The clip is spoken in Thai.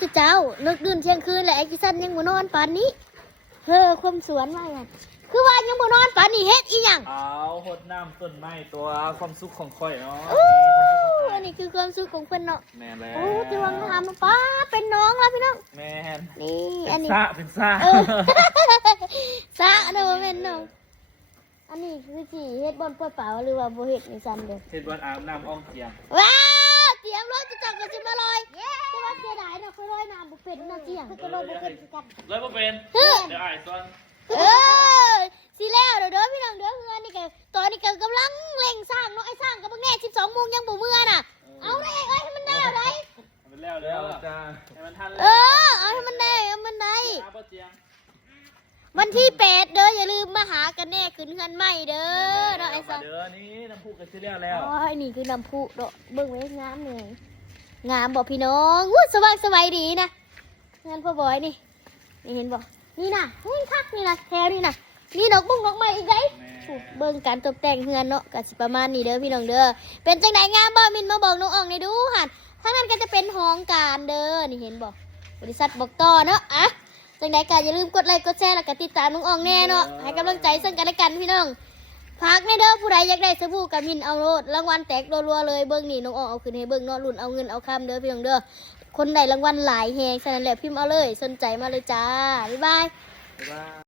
คือเจ้านึกดื่นเที่ยงคืนแล้วไอ้กิซันยังบ่นอนปานนี้เฮ้อความสวนว่าไงคือว่ายังบ่นอนปานนี้เฮ็ดอีหยังเอาหดน้ำต้นไม้ตัวความสุขของข่อยเนาะอันนี้คือความสุขของเพิ่นเนาะแม่แล้ว โอ้ที่ว่าทำป้าเป็นน้องแล้วพี่น้อง แม่น นี่อันนี้เป็นซ่า ซะเด้อแม่นน้องอันนี้คือสิเฮ็ดบ่อนปล่อยเปล่าหรือว่าบ่เฮ็ดนี่ซั่นเด้อ เฮ็ดวันอาบน้ำอ้อมเตียง ว้าวเตรียมรถจะจับกันสิมาลอยแต่ว่าเสียดายเนาะค่อยลอยน้ำบ่เป็นเนาะเสี่ยงก็ลอยบ่เป็นคือกัน เลยบ่เป็นเดี๋ยวอ้ายตอน สิแล้วเด้อพี่น้องเด้อเฮือนนี่ก็ตอนนี้ก็กำลังเร่งสร้างเนาะไอ้สร้างก็บ่แน่12 โมงยังบ่เมื่อน่ะเอาได้เอ้ยให้มันได้เอาได้ มันแล้วจ้าให้มันทัน เอาให้มันได้เอามันได้ บ่เตียง วันที่8เด้ออย่าลืมมาหากันแน่ขึ้นเฮือนใหม่เด้อเนาะไอ้สร้าง เด้อนี่น้ำพุก็สิแล้ว อ๋อนี่คือน้ำพุเนาะเบิ่งไว้งามแหน่งามบ่พี่น้องวู้สว่างสวยดีนะงั้นพ่อบอยนี่เห็นบ่นี่น่ะเฮ้ยคักนี่น่ะแถวนี่น่ะนี่ดอกบุ้งดอกไม้อีกไดเบิ่งการตกแต่งเฮือนเนาะก็สิประมาณนี้เด้อพี่น้องเด้อเป็นจังไดงามบ่มินมาบอกน้องอ่องในดูหั่นทางนั้นก็จะเป็นห้องการเด้อนี่เห็นบ่บริษัทบอกต่อเนาะอะจังไดก็อย่าลืมกดไลค์กดแชร์แล้วก็ติดตามน้องอ่องแน่เนาะให้กำลังใจซึ่งกันและกันพี่น้องพักในเด้อผู้ใดอยากได้สบู่กับมินเอาโลดรางวัลแตกรัวๆเลยเบิ่งนี่น้องอ่องเอาขึ้นให้เบิ่งเนาะลุ้นเอาเงินเอาคำเด้อพี่น้องเด้อคนได้รางวัลหลายแฮงฉะนั้นแหละพิมพ์เอาเลยสนใจมาเลยจ้าบ๊ายบาย บ๊ายบาย